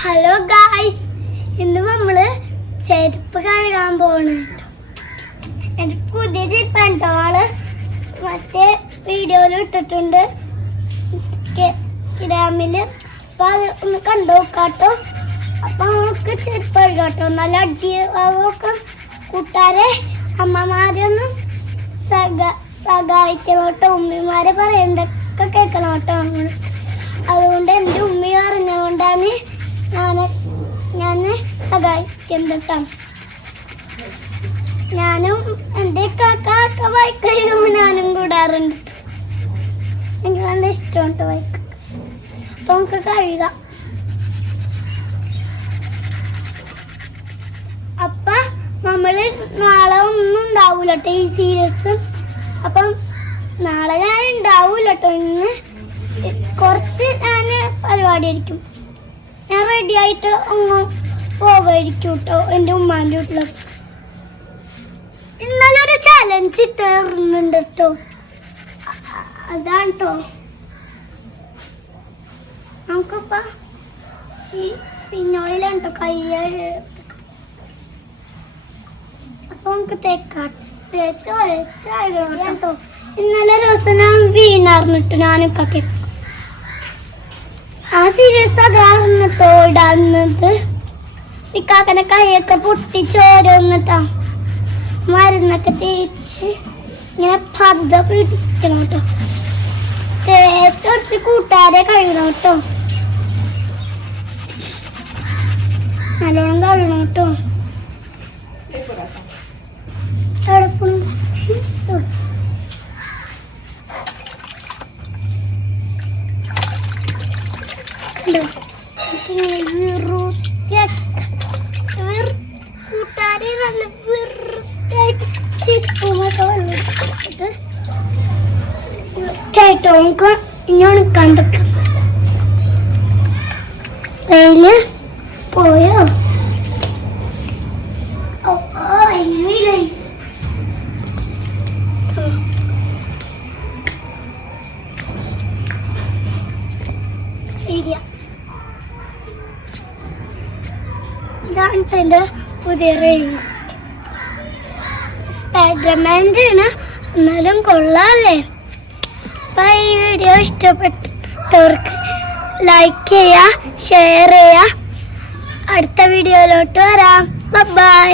Hello guys, ഇന്ന് നമ്മള് ചെരുപ്പ് കഴുകാൻ പോണ്. എൻ്റെ പുതിയ ചെരുപ്പാണ് കേട്ടോ. ആള് മറ്റേ വീഡിയോയിൽ ഇട്ടിട്ടുണ്ട് ഇൻസ്റ്റഗ്രാമില്. അപ്പൊ അത് ഒന്ന് കണ്ടു നോക്കാട്ടോ. അപ്പൊ നമുക്ക് ചെരുപ്പ് കഴുകാട്ടോ. നല്ല അടിയൊക്കെ കൂട്ടുകാരെ അമ്മമാരൊന്നും സഹായിക്കണം കേട്ടോ. ഉമ്മിമാരെ പറയണ്ടൊക്കെ കേൾക്കണം കേട്ടോ. അതുകൊണ്ട് എൻ്റെ ഉമ്മ പറഞ്ഞുകൊണ്ടാണ് ഞാൻ സഹായിക്കുന്നത് കേട്ടോ. ഞാനും എൻ്റെ കാക്ക ബൈക്ക് കഴിയുമ്പോൾ ഞാനും കൂടാറുണ്ട്. എനിക്ക് നല്ല ഇഷ്ടമുണ്ട് ബൈക്ക്. അപ്പൊ നമുക്ക് കഴുകാം. അപ്പൊ നമ്മള് നാളെ ഒന്നും ഉണ്ടാവൂല കേട്ടോ ഈ സീരീസ്. അപ്പം നാളെ ഞാൻ ഉണ്ടാവൂല കേട്ടോ. ഇന്ന് കുറച്ച് ഞാൻ പരിപാടി ആയിരിക്കും. ഞാൻ റെഡി ആയിട്ട് അങ്ങ് പോവായിരിക്കും കേട്ടോ എൻ്റെ ഉമ്മാൻ്റെ വീട്ടിലേക്ക്. ഇന്നലെ ഒരു ചലഞ്ച് ഇട്ടിരുന്നുണ്ട് കേട്ടോ. അതാണ് കേട്ടോ. നമുക്കിപ്പോ ഈ പിന്നോയിലാണ് കേട്ടോ കയ്യ. അപ്പൊ നമുക്ക് കേട്ടോ. ഇന്നലെ ദിവസം ഞാൻ വീണാർന്നിട്ട് ഞാനൊക്കെ ആ സീരിയസ് അതാർന്നിട്ടോ ഇടാന്നത്. ഇക്കാക്കനെ കൈയൊക്കെ പൊട്ടിച്ചോരോന്നിട്ടാ മരുന്നൊക്കെ തേച്ച് ഇങ്ങനെ പത പിടിക്കണം കേട്ടോ. തേച്ചൊടിച്ച് കൂട്ടുകാരെ കഴുകണം കേട്ടോ. നല്ലോണം കഴുകണം കേട്ടോ. കൂട്ടുകാരെ നല്ല വൃത്തിയായിട്ട് ചെരുപ്പുമൊക്കെ വൃത്തിയായിട്ട് നമുക്ക് ഇനി ഉണക്കാൻ വെക്കാം. വെയില് പോയോ? ഇതാണ് എൻ്റെ പുതിയ റെയിൻ. സ്പൈഡർമാൻ്റെ ആണ്, എന്നാലും കൊള്ളാല്ലേ. അപ്പൊ ഈ വീഡിയോ ഇഷ്ടപ്പെട്ടവർക്ക് ലൈക്ക് ചെയ്യുക, ഷെയർ ചെയ്യുക. അടുത്ത വീഡിയോയിലോട്ട് വരാം. ബൈ.